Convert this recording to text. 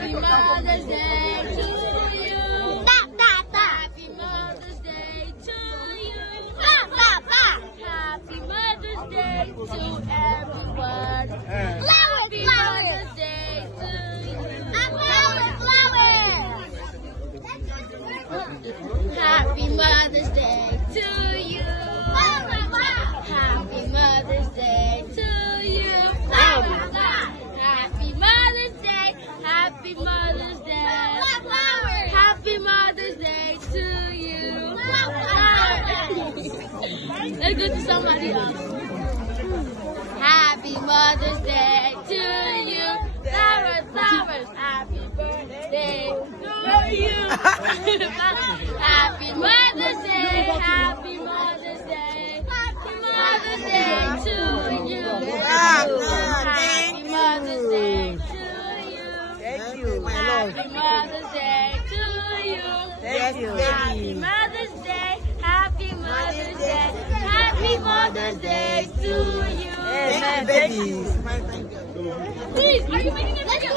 Happy Mother's Day to you. Happy Mother's Day to you. Happy Mother's Day to everyone. Happy Mother's Day to you. Happy Mother's Day to you. Happy Mother's Day to you. Happy Mother's Day. Happy Mother's Day. Happy Mother's Day to you. Let's go to somebody else. Happy Mother's Day to you. Flowers, flowers. Happy birthday to you. Happy Mother's Day. Happy Mother's Day. Happy Mother's Day to you. Happy Mother's Day to you. Thank you, my love. Happy Mother's Day to you. Thank you. Happy Mother's Day. Happy Mother's Day. Happy Mother's Day to you. Thank you, babies. Please, are you making a video?